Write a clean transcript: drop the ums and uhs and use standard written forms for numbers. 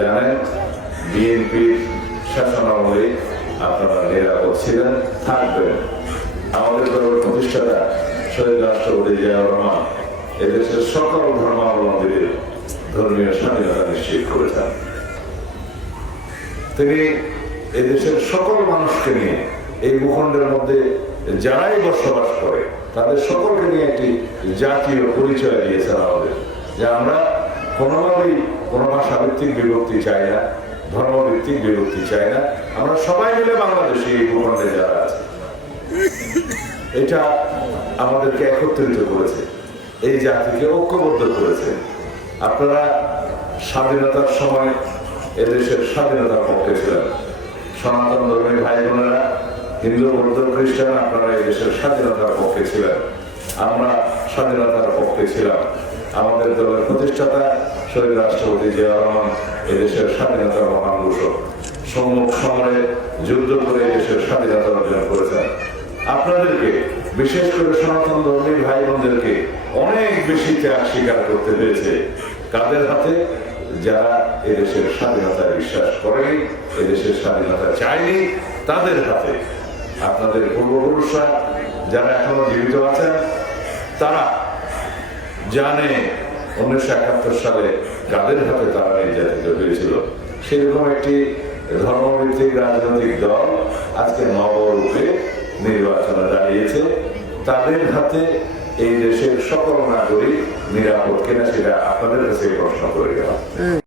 জানেন বিএনপির শাসনামলে আপনারা নিরাপদ ছিলেন, থাকবেন। আমাদের দলের প্রতিষ্ঠাতা শহীদ রাষ্ট্রপতি জিয়াউর রহমান এদেশের সকল ধর্মাবলম্বীদের ধর্মীয় স্বাধীনতা নিশ্চিত করেছেন। তিনি এদেশের সকল মানুষকে নিয়ে এই ভূখণ্ডের মধ্যে যারাই বসবাস করে তাদের সকলকে নিয়ে একটি জাতীয় পরিচয় দিয়েছেন আমাদের, যে আমরা কোনোভাবেই কোনো ভাষাভিত্তিক বিভক্তি চাই না, ধর্মভিত্তিক বিভক্তি চাই না। আমরা সবাই মিলে বাংলাদেশে এই ভূখণ্ডে যারা আছে, এটা আমাদেরকে একত্রিত করেছে, এই জাতিকে ঐক্যবদ্ধ করেছে। আপনারা স্বাধীনতার সময় এদেশের স্বাধীনতার পক্ষে ছিলেন। সনাতন ধর্মী ভাই বোনেরা, হিন্দু, বৌদ্ধ, খ্রিস্টান, আপনারা এই দেশের স্বাধীনতার পক্ষে ছিলেন। আমরা স্বাধীনতার পক্ষে ছিলাম। আমাদের দলের প্রতিষ্ঠাতা শহীদ রাষ্ট্রপতি জিয়াউর রহমান এদেশের স্বাধীনতার মহান ঘোষক, সম্মুখ সমরে যুদ্ধ করে দেশের স্বাধীনতা অর্জন করেছেন। আপনাদেরকে, বিশেষ করে সনাতন ধর্মী ভাই বোনদেরকে অনেক বেশি ত্যাগ স্বীকার করতে হয়েছে। কাদের হাতে? যারা এদেশের স্বাধীনতায় বিশ্বাস করেনি, এদেশের স্বাধীনতা চায়নি, তাদের হাতে। আপনাদের পূর্বপুরুষরা যারা এখনো জীবিত আছেন তারা জানে 1971 সালে কাদের হাতে তারা নির্যাতিত হয়েছিল। সেরকম একটি ধর্মভিত্তিক রাজনৈতিক দল আজকে নবরূপে নির্বাচনে দাঁড়িয়েছে। তাদের হাতে এই দেশের সকল নাগরিক নিরাপদ কিনা সেটা আপনাদের কাছে প্রশ্ন করে দেওয়া।